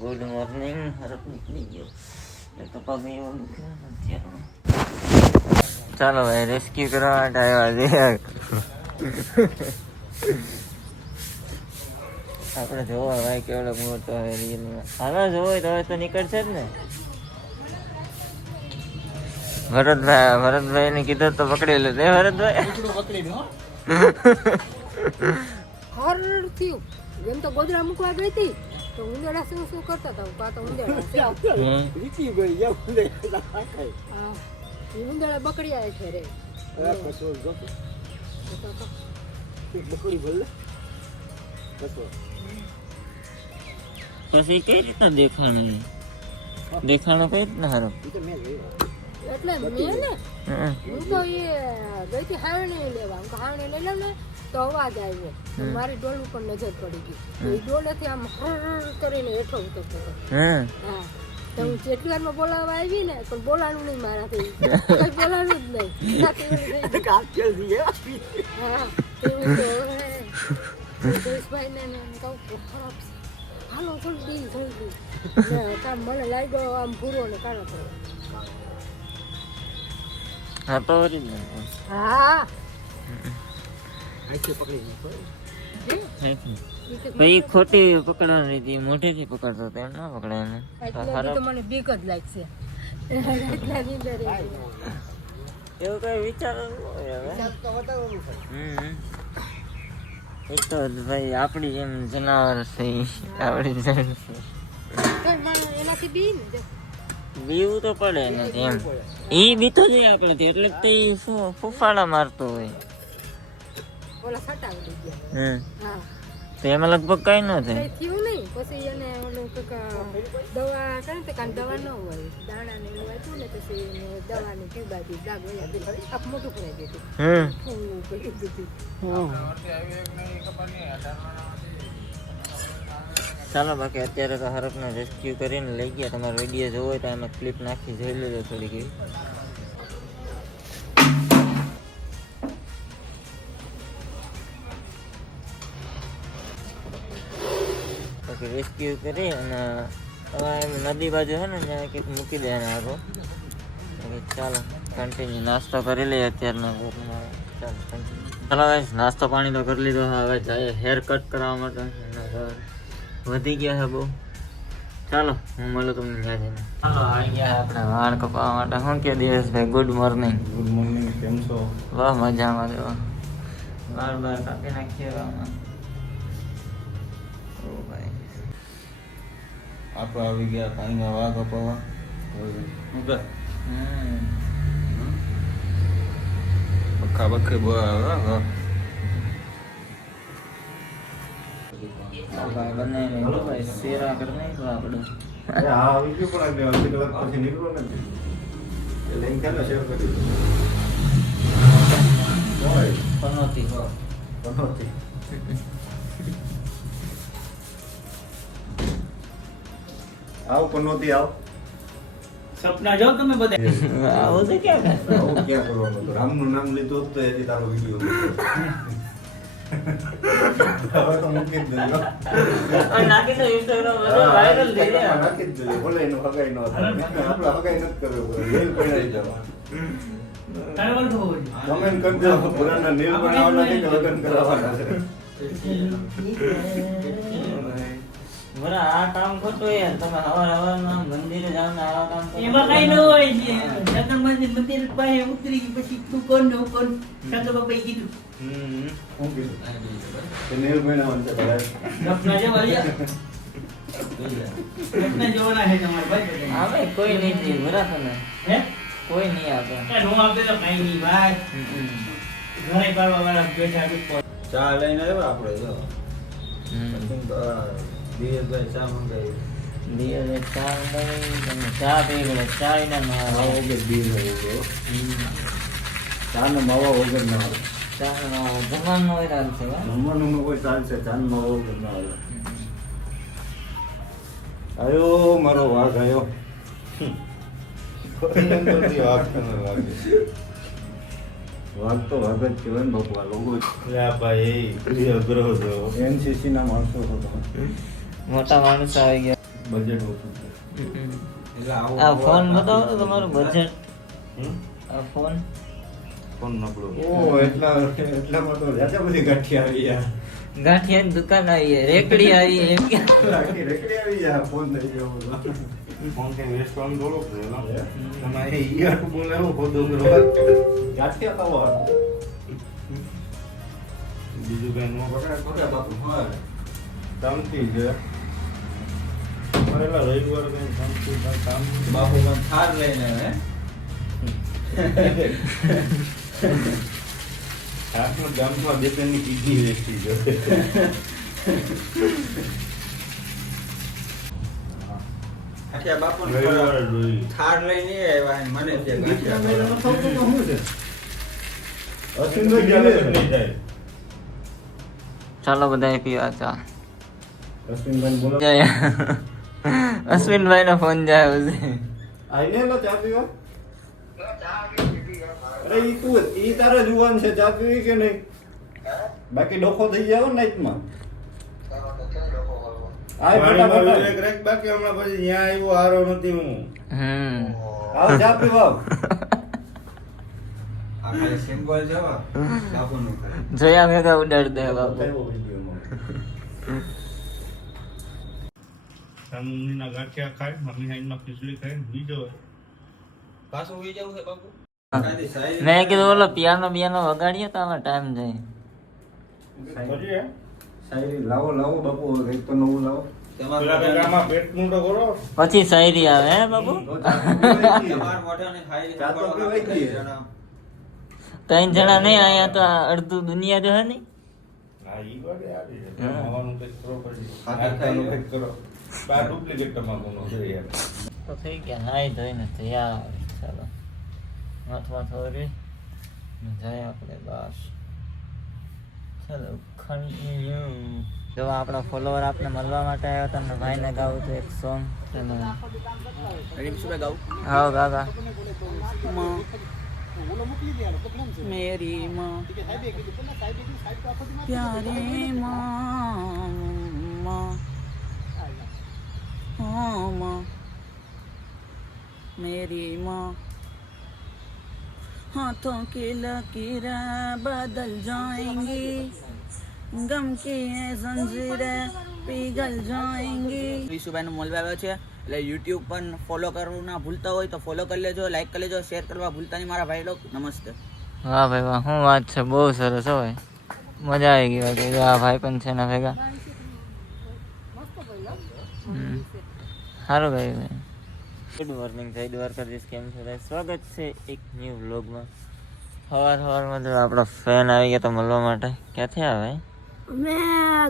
Good morning. હરફ નીકળી ગયો તો પગ એવું અત્યારે. ચાલો ભાઈ રેસ્ક્યુ કરવા માટે આવ્યા છે. આપણે જોવા ભાઈ કેવડો મોટો હોય રિયલમાં. હાલો જોવો તો હવે તો નીકળશે જ ને. ભરતભાઈ ને કીધું તો પકડી લો. ભરતભાઈ એમ તો ગોદરા મૂકવા ગઈ હતી તો ઉંદરડા શું કરતા હતા તો ઉંદરડા બકડ્યા છે રે. પછી કઈ રીતના દેખાણું કઈ રીતના હારો એટલે મેં ને હું તો એ ગઈ હતી હાવણી લેવા. હાવણી લઈ લઉં ને તો અવાજ આવ્યો. મારી ડોલ ઉપર નજર પડી ગઈ. એ ડોલેથી આમ કરીને હેઠો ઉતરતો હતો. હા તો હું જેટલી વારમાં બોલાવવા આવી ને પણ બોલાવાનું નહીં મારાથી. બોલાવાનું જ નહીં. હા દેશભાઈ ને કહું ખરાબ હાલો થોડી ડીલ થઈ ગઈ. કામ મને લાગ્યો આમ પૂરો ને કાળો થયો. હા તો હા ભાઈ ખોટી પકડવાની હતી, મોઢેથી પકડતો હતો એમ ના પકડાય. એટલે મને બીક જ લાગશે. એવું કઈ વિચાર એક તો ભાઈ આપડી જેમ જનાવર છે. આપડી એનાથી બી ને બીવું તો પડે નથી એમ. ઈ બીતો જાય આપણાથી એટલે તો ઈ શું ફૂફાડા મારતો હોય. ઓલા ફટા ઉડી ગયા. હા તો એમાં લગભગ કઈ ન થાય. થયું નહીં. પછી એને ઓલું દવા કરે તો કાંઈ દવા ન હોય દાણા ને એવું આપ્યું ને પછી દવાની પીવાથી દાગ વયા આપ મોટું કરાવી દીધું. ચાલો બાકી અત્યારે તો હરફને રેસ્ક્યુ કરીને લઈ ગયા. તમારો વિડીયો જોવો હોય તો એમાં ક્લિપ નાખી જોઈ લેજો થોડીક એવી. બાકી રેસ્ક્યુ કરી અને હવે નદી બાજુ છે ને ત્યાં કંઈક મૂકી દે એને આગળ. ચાલો કન્ટિન્યુ નાસ્તો કરી લઈએ અત્યારના. ચાલો ચાલો ભાઈ નાસ્તો પાણી તો કરી લીધો. હવે જાય હેર કટ કરાવવા માટે. વધી ગયા છે બહુ. ચાલો હું મળું તમને ત્યાં જઈને. ચાલો આવી ગયા આપણે વાળ કપાવવા માટે. શું કે દિવસભાઈ ગુડ મોર્નિંગ. ગુડ મોર્નિંગ, કેમ છો? વાહ મજામાં જો વાળ બાર કાપી નાખીએ આમાં. ઓ ભાઈ આપણે આવી ગયા પાણીમાં વાઘ કપાવવા. શું કહે બખા બખે બોલા બંને શેરા કરી નાખ્યો આપણે. હા આવી ગયું પણ અડધી કલાક પછી નીકળો નથી એટલે એમ ક્યાં શેર કરી પનોતી આવ પનોતી આવ. સપના જો તમે બધા આવો તો ક્યાં આવું ક્યાં કરવાનું હતું? રામનું નામ લીધું હોત તો એથી તારો વિડીયો હવે તો મૂકી જ દેજો. નાખી તો ઇન્સ્ટાગ્રામ વાયરલ થઈ જાય. નાખી જ દેજો. બોલે એનું હગાઈ ન થાય. આપણે હગાઈ નથી કરવું. રીલ બનાવી જવા. કન્વર્ટ હોવું કમેન્ટ કરજો. પુરાના નીલ બનાવવાના છે કે લગ્ન કરાવવાના છે? બરા આ કામ ખોટું યાર. તમે હવારમાં મંદિરે જાવ ને આવા કામ કરો. એમાં કઈ ન હોય છે. જગન મંદિર પાસે ઉતરી ગઈ પછી તું કોણ ને હું કોણ શંકર બાપાએ કીધું. શું કીધું? કે નીલ બનાવવાનું છે બધા. સપના જેવા રહ્યા. સપના જોવાના છે તમારે ભાઈ. આવે કોઈ નહીં દે બરા તમે. હે કોઈ નહીં આપે. નો આપે તો કઈ નહીં ભાઈ. ઘરે પાડવા વાળા બેઠા ઉપર. ચા લઈને આવ્યા આપણે જો. દિયેશભાઈ ચા મંગાવી. દિયે ચા મંગાવી તમે ચા પી ગયો. ચા વિના માવા વગર બી રહ્યો. ચાનો માવા વગર ના આવે. ચા જમવાનું હોય રાત છે. જમવાનું કોઈ ચાલશે, ચાનો માવા વગર ના આવે. આયો મારો વાઘ આયો. કોઈ અંદરથી વાઘ તમે વાગે. વાઘ તો વાઘ જ કહેવાય ને બાપુ. આ લોકો ભાઈ પ્રિય ગ્રહ છો. NCC ના માણસો છો તમે. મોટા માણસ આવી ગયા. બજેટ ઓછું છે એટલે આ ફોન બતાવો તો તમારું બજેટ. હમ? આ ફોન ફોન નબળો ઓ એટલામાં તો રાજા બધી ગાંઠી આવી યાર ગાંઠિયાની દુકાન આવી છે, રેકડી આવી છે, એમ કે રેકડી આવી યાર ફોન થઈ ગયો ફોન કે વેસ્ટ આમ થોડો છે તમારે ઈયર બોલાવો ખોદો ગાંઠિયા ખાવા બીજું કઈ નો પકડે બાપુ હા શાંતિ છે અરેલા રવિવાર કઈ શાંતિ કામ બાપુ પણ થાર લઈને હે આત્મ ગામમાં બેટની કિડની વેચી છે આખિયા બાપુ રવિવારે જોઈ થાર લઈને આવ્યા અને મને જે બીજા મહિનામાં ગાંઠિયા થતું તો શું છે અશ્વિનભાઈ ગેલે નહીં જાય ચાલો બધા પીવા ચા. અશ્વિનભાઈ બોલો જાય અશ્વિનભાઈ નો ફોન જાય છે. આઈને લો ચા પીવા અરે ઈ તું ઈ તારા જુવાન છે ચા પીવી કે નહીં બાકી ડોખો થઈ જાવ નાઈટમાં આય ફટાફટ એક રેક બાકી હમણાં પછી અહીંયા આવ્યો હારો નથી હું આવ ચા પીવા આ ખાલી સિમ્બોલ જવા બાપુનું ખાલી જોયા ભેગા ઉડાડ દે બાપુ. મમ્મીના ગાંઠિયા ખાય મમ્મી હાઈમાં ખીચડી ખાય બીજો પાછું ઉઈ જવું છે બાપુ મેં કીધું ઓલો પિયાનો બિયાનો વગાડીએ તો આમાં ટાઈમ જાય. કરીએ શાયરી લાવો લાવો બાપુ કંઈક તો નવું લાવો પેલા તમારા આમાં પેટનું તો કરો પછી શાયરી આવે હે બાપુ. તમારા મોઢાને શાયરી ચા તો પીવાય જ નહીં. ત્રણ જણા નહીં અહીંયા તો અડધું દુનિયા જો હે નહીં. હા ઈ વાડે આવી છે હા. ખાવાનું કંઈક કરો પછી ખાતા નાસ્તાનું ખાઈએ. કંઈક કરો બા ડુપ્લિકેટ તમાકુનો છે યાર તો થઈ ગયા નાઈ ધોઈને તૈયાર. ચાલો માથમાં થોડી જાય આપણે બસ. ચાલો કન્ટિન્યુ. જો આપણા ફોલોવર આપણે મળવા માટે આવ્યા હતા ને ભાઈને ગાવું હતું એક સોંગ. હા ગાગા. मेरी माँ प्यारी माँ माँ हाँ माँ मेरी माँ हाथों की लकीरें बदल जाएंगी गम की ये जंजीरें पिघल जाएंगी વિશુભાઈનો મોલવા આવ્યો છે એટલે યુટ્યુબ પર ફોલો કરવું ના ભૂલતા હોય તો ફોલો કરી લેજો, લાઈક કરી લેજો, શેર કરવા ભૂલતા નહીં મારા ભાઈ લોગ. નમસ્તે. વાહ ભાઈ વાહ, શું વાત છે, બહુ સરસ હોય, મજા આવી ગઈ બાકી. જો આ ભાઈ પણ છે ને ભેગા. સારું ભાઈ ભાઈ. ગુડ મોર્નિંગ જય દ્વારકાધીશ, કેમ છો ભાઈ? સ્વાગત છે એક ન્યૂ વ્લોગમાં. સવારમાં જો આપણો ફેન આવી ગયા તો મળવા માટે. ક્યાંથી આવે? અમે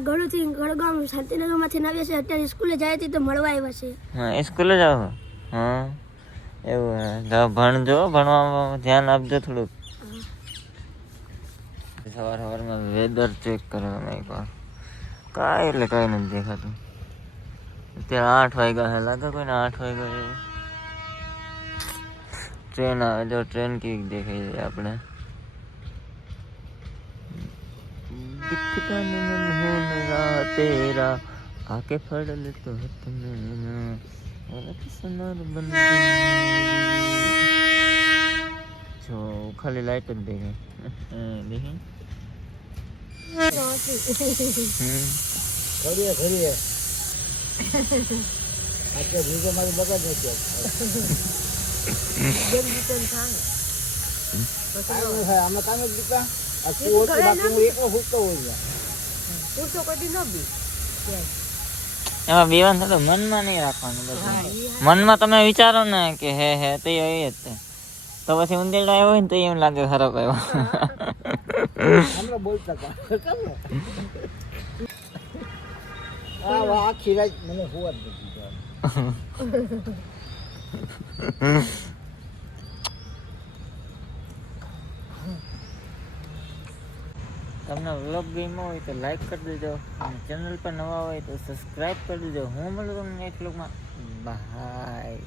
ગળુથી ગળગામ શાંતિનગરમાંથી આવ્યા છે. અત્યારે સ્કૂલે જાય તો મળવા આવ્યા છે. હા એ સ્કૂલે જ આવો. હા એવું હે. જાઓ ભણજો, ભણવામાં ધ્યાન આપજો થોડુંક. સવારમાં વેધર ચેક કરો તમે એકવાર. કાંઈ એટલે કાંઈ નથી દેખાતું. અત્યારે 8 વાગ્યા છે, લાગે કોઈને 8 વાગ્યા એવું. ટ્રેન આવે, જો ટ્રેન કેવી દેખાઈ જાય આપણે. दिखता नहीं मन होना तेरा आके फड़ ले तो तुम्हें सुनर बन जो खाली लाइट જ દેખાય. દેખે ઘડીએ આપણે ભીગો મારી બગાડ નથી આમાં કામ જ દીપા આ કુવો તો બાકી હું એકલો ફૂટતો હોય પૂછો કદી ન બી એમાં બેવાન થતો મનમાં નહીં રાખવાનું. બધું મનમાં તમે વિચારો ને કે હે તે એ જ તે, તો પછી ઉંદેડા આવ્યો હોય ને તો એમ લાગે ખરાબ આવ્યો. હમણાં બોલતા હતા આખી રાત મને હોવા જ નથી. તમને વ્લોગ ગમ્યો હોય તો લાઈક કરી દેજો અને ચેનલ પર નવા હોય તો સબસ્ક્રાઈબ કરી દેજો. હું મળું તમને નેક્સ્ટ વ્લોગમાં. બાય.